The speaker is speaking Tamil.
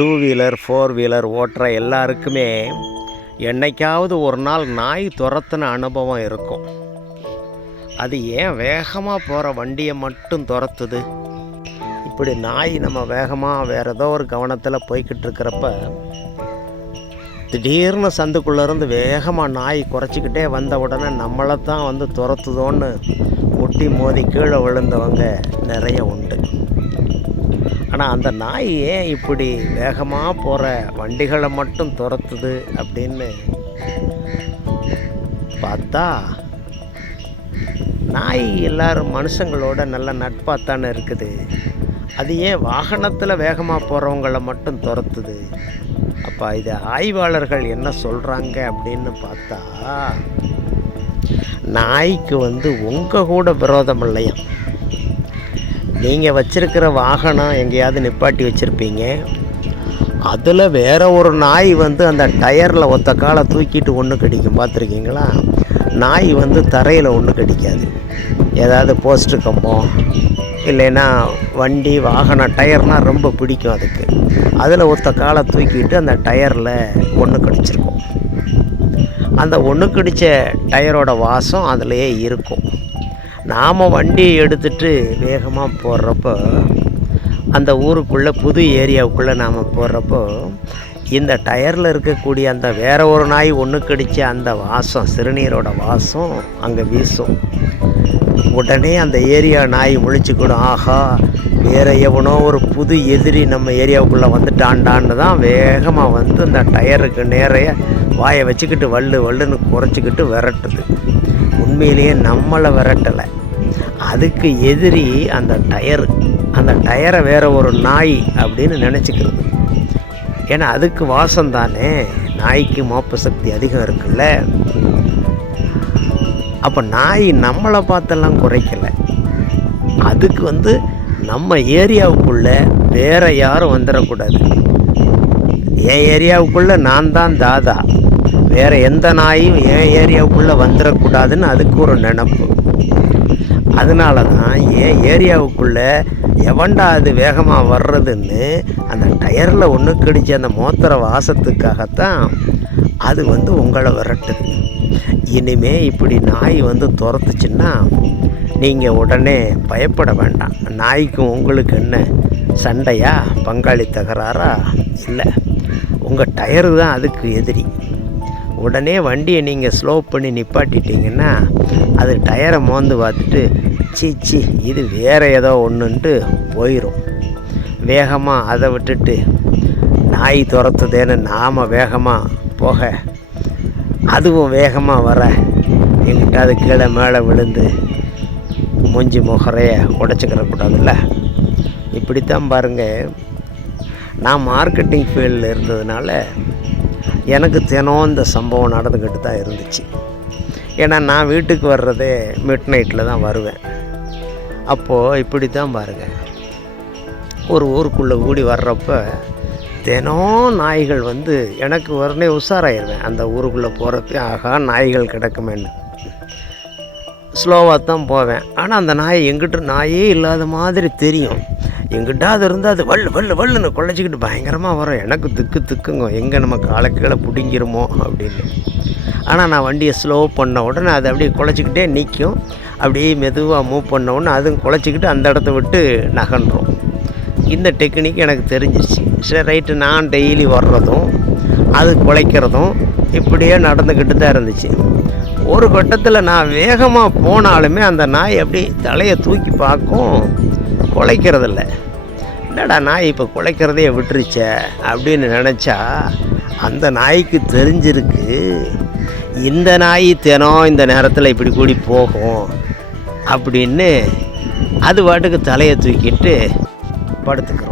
டூ வீலர் ஃபோர் வீலர் ஓட்டுற எல்லாருக்குமே என்னைக்காவது ஒரு நாள் நாய் துரத்துன அனுபவம் இருக்கும். அது ஏன் வேகமாக போகிற வண்டியை மட்டும் துரத்துது? இப்படி நாய் நம்ம வேகமாக வேறு ஏதோ ஒரு கவனத்தில் போய்கிட்டு இருக்கிறப்ப திடீர்னு சந்துக்குள்ளேருந்து வேகமாக நாய் குறைச்சிக்கிட்டே வந்த உடனே நம்மளை தான் வந்து துரத்துதோன்னு முட்டி மோதி கீழே விழுந்தவங்க நிறைய உண்டு. ஆனால் அந்த நாய் ஏன் இப்படி வேகமாக போகிற வண்டிகளை மட்டும் துரத்துது அப்படின்னு பார்த்தா நாய் எல்லாரும் மனுஷங்களோட நல்ல நட்பாக தானே இருக்குது. அது ஏன் வாகனத்தில் வேகமாக போகிறவங்களை மட்டும் துரத்துது? அப்போ இது ஆய்வாளர்கள் என்ன சொல்கிறாங்க அப்படின்னு பார்த்தா நாய்க்கு வந்து உங்கள் கூட விரோதம் இல்லையா நீங்கள் வச்சுருக்கிற வாகனம் எங்கேயாவது நிப்பாட்டி வச்சுருப்பீங்க? அதில் வேறு ஒரு நாய் வந்து அந்த டயரில் ஒத்த காலை தூக்கிட்டு ஒன்று கடிக்கும். பார்த்துருக்கீங்களா? நாய் வந்து தரையில் ஒன்று கடிக்காது. ஏதாவது போஸ்ட்டு கம்பம் இல்லைன்னா வண்டி வாகனம் டயர்னால் ரொம்ப பிடிக்கும் அதுக்கு. அதில் ஒத்த காலை தூக்கிட்டு அந்த டயரில் ஒன்று கடிச்சிருக்கும். அந்த ஒன்று கடித்த டயரோட வாசம் அதிலேயே இருக்கும். நாம் வண்டி எடுத்துகிட்டு வேகமாக போடுறப்போ அந்த ஊருக்குள்ளே புது ஏரியாவுக்குள்ளே நாம் போடுறப்போ இந்த டயரில் இருக்கக்கூடிய அந்த வேற ஒரு நாய் ஒன்று கடித்த அந்த வாசம் சிறுநீரோட வாசம் அங்கே வீசும். உடனே அந்த ஏரியா நாய் முழிச்சுக்கிடும். ஆஹா வேற எவனோ ஒரு புது எதிரி நம்ம ஏரியாவுக்குள்ளே வந்துட்டான்டான்னு தான் வேகமாக வந்து அந்த டயருக்கு நேரைய வாயை வச்சுக்கிட்டு வள்ளு வள்ளுன்னு குறைச்சிக்கிட்டு விரட்டுது. உண்மையிலேயே நம்மளை விரட்டலை. அதுக்கு எதிரி அந்த டயரு. அந்த டயரை வேறு ஒரு நாய் அப்படின்னு நினச்சிக்கிறது. ஏன்னா அதுக்கு வாசம் தானே. நாய்க்கு மோப்ப சக்தி அதிகம் இருக்குல்ல. அப்போ நாய் நம்மளை பார்த்தெல்லாம் குறைக்கலை. அதுக்கு வந்து நம்ம ஏரியாவுக்குள்ளே வேறு யாரும் வந்துடக்கூடாது என் ஏரியாவுக்குள்ளே நான் தான் தாதா. வேறு எந்த நாயும் என் ஏரியாவுக்குள்ளே வந்துடக்கூடாதுன்னு அதுக்கு ஒரு நினப்பு. அதனால தான் என் ஏரியாவுக்குள்ளே எவன்டா அது வேகமாக வர்றதுன்னு அந்த டயரில் ஒன்று கடிச்ச அந்த மோத்திர வாசத்துக்காகத்தான் அது வந்து உங்களை விரட்டுது. இனிமே இப்படி நாய் வந்து துரத்துச்சுன்னா நீங்கள் உடனே பயப்பட வேண்டாம். நாய்க்கும் உங்களுக்கு என்ன? சண்டையா? பங்காளி தகராறா? இல்லை. உங்கள் டயரு தான் அதுக்கு எதிரி. உடனே வண்டியை நீங்கள் ஸ்லோ பண்ணி நிப்பாட்டிட்டீங்கன்னா அது டயரை மோந்து பார்த்துட்டு சீ இது வேறு ஏதோ ஒன்றுன்ட்டு போயிடும் வேகமாக அதை விட்டுட்டு நாய் துரத்துதேன்னு நாம் வேகமாக போக அதுவும் வேகமாக வர எங்கிட்ட அது கீழே மேலே விழுந்து மூஞ்சி முகரைய உடச்சிக்கிற கூடாதுல்ல? இப்படித்தான் பாருங்கள் நான் மார்க்கெட்டிங் ஃபீல்டில் இருந்ததுனால எனக்கு தினம் இந்த சம்பவம் நடந்துக்கிட்டு தான் இருந்துச்சு. ஏன்னா நான் வீட்டுக்கு வர்றதே மிட் நைட்டில் தான் வருவேன். அப்போது இப்படி தான் பாருங்கள் ஒரு ஊருக்குள்ளே கூடி வர்றப்ப தினம் நாய்கள் வந்து எனக்கு உடனே உஷாராயிருவேன். அந்த ஊருக்குள்ளே போகிறப்ப ஆகா நாய்கள் கிடக்குமேன்னு. ஸ்லோவாக தான் போவேன். ஆனால் அந்த நாய் எங்கிட்ட நாயே இல்லாத மாதிரி தெரியும். எங்கிட்ட அது இருந்தால் அது வள்ளு வள்ளு வள்ளுன்னு குழச்சிக்கிட்டு பயங்கரமாக வரும். எனக்கு திக்கு திக்குங்க. எங்கே நம்ம காலை கீழே பிடிங்கிருமோ அப்படின்னு. ஆனால் நான் வண்டியை ஸ்லோ பண்ண உடனே அது அப்படியே குழச்சிக்கிட்டே நிற்கும் அப்படியே மெதுவாக மூவ் பண்ண உடனே அதுவும் குழச்சிக்கிட்டு அந்த இடத்த விட்டு நகன்றோம் இந்த டெக்னிக் எனக்கு தெரிஞ்சிச்சு சரி ரைட்டு நான் டெய்லி வர்றதும் அது குலைக்கிறதும் இப்படியே நடந்துக்கிட்டு தான் இருந்துச்சு. ஒரு கட்டத்தில் நான் வேகமாக போனாலுமே அந்த நாய் அப்படி தலையை தூக்கி பார்க்கும். குலைக்கிறதில்ல என்னடா நாய் இப்போ குலைக்கிறதே விட்டுருச்ச அப்படின்னு நினச்சா அந்த நாய்க்கு தெரிஞ்சிருக்கு இந்த நாய் தினம் இந்த நேரத்தில் இப்படி கூடி போகும் அப்படின்னு அது பாட்டுக்கு தலையை தூக்கிட்டு படுத்துக்கிறோம்